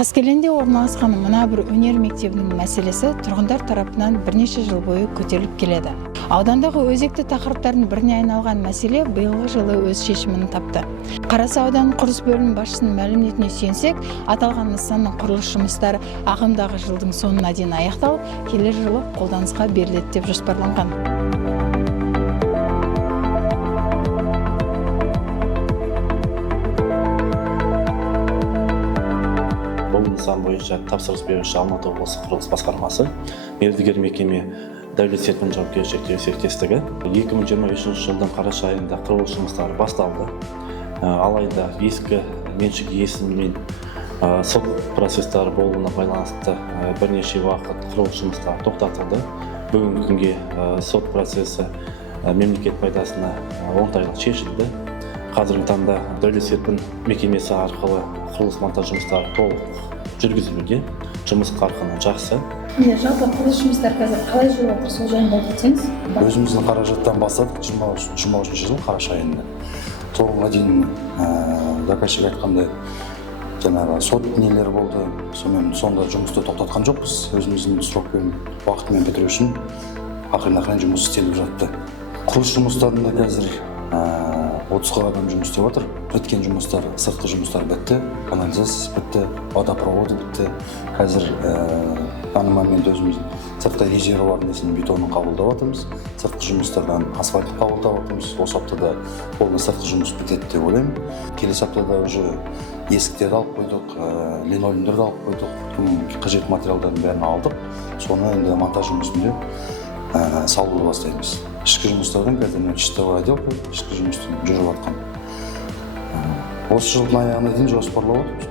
Қаскеленде орналасқан мына бір өнер мектебінің мәселесі тұрғындар тарапынан бірнеше жыл бойы көтеріліп келеді. Аудандағы өзекті тақырыптардың біріне айналған мәселе биылғы жылы өз шешімін тапты. Қарасай ауданының құрылыс бөлімінің басшысының мәліметіне сүйенсек, аталған нысанның құрылыс жұмыстары ағымдағы жылдың соңына дейін аяқталып, келер жылы қолданысқа беріледі деп жоспарланған. Бұл нысан бойынша тапсырыс беруші Алматы облысы құрылыс басқармасы, мердігер мекеме Дәулет Серпін жауапкершілігі серіктестігі 2023 жылдың қараша айында құрылыс жұмыстары басталды. Алайда ескі меншік иесімен сот процестері болуына байланысты бірнеше уақыт құрылыс жұмыстары тоқтатылды. Бүгінгі күнге сот процесі мемлекет пайдасына оңтайлы шешілді. Қазіргі таңда Дәулет Серпін мекемесі арқылы құрылыс монтаж жұмыстары толық жүргізілуде. Жұмыс қарқыны жақсы. Жалпы құрылыс жұмыстары қазір қалай жүріп жатыр, сол жайында айтсаңыз? Өзіміздің қаражаттан бастадық 23 жыл қараша айында. Соңына дейін заказчик айтқандай жаңағы сот нелері болды. Сонда жұмысты тоқтатқан жоқпыз. Өзіміздің срокпен, уақытымен бітіру үшін ақырын жұмыс істеліп жатты. Құрылыс жұмыстарында қазір 30 адам жұмыс істеп отыр. Біткен жұмыстар, сыртқы жұмыстар бітті, канализация бітті, водопроводы бітті. Қазір данный момент өзіміз сыртқы резервуар несінің бетонын қабылдап жатырмыз. Сыртқы жұмыстардан асфальт қабылдап жатырмыз. Осы аптада қолына сыртқы жұмыс бітеді деп ойлаймын. Келесі аптада уже есіктерді алып қойдық, линолеумдерді алып қойдық, қажет материалдардың бәрін алдық. Соны енді монтаж жұмысында салуды бастаймыз. Ішкі жұмыстардан қазір чистовой отделка, ішкі жұмыстың жүріп жатқан. Осы жылдың аяғына дейін жоспарлап отырмыз.